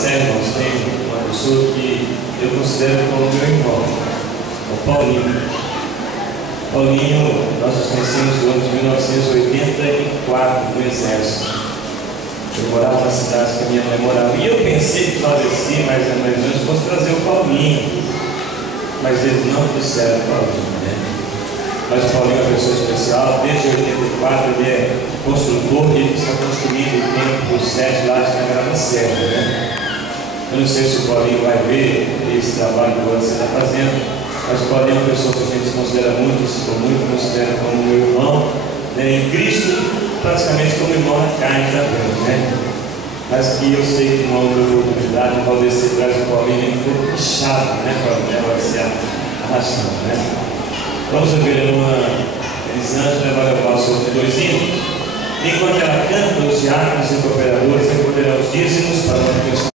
série, irmãos, tem uma pessoa que eu considero como meu irmão, o Paulinho. Paulinho, nós nos conhecemos no ano de 1984, no Exército. Eu morava na cidade que a minha mãe morava. E eu pensei que faleci mais ou menos fosse trazer o Paulinho. Mas eles não disseram o Paulinho, né? Mas o Paulinho é uma pessoa especial. Desde 84 ele é construtor e ele está construindo o templo 7 lá na Grada Serra, né? Eu não sei se o Paulinho vai ver esse trabalho que você está fazendo, mas o Paulinho é uma pessoa que a gente considera muito, considera como meu irmão, né? Em Cristo, praticamente como irmão na carne também, né? Mas que eu sei que não houve oportunidade, o Valdeci traz o Paulinho, ele foi puxado, né? Para vai se arrastando, né? Vamos ver uma Elisângela vai levar os outros dois hinos. Enquanto ela canta, os diáconos e cooperadores recolherão os dízimos para manter os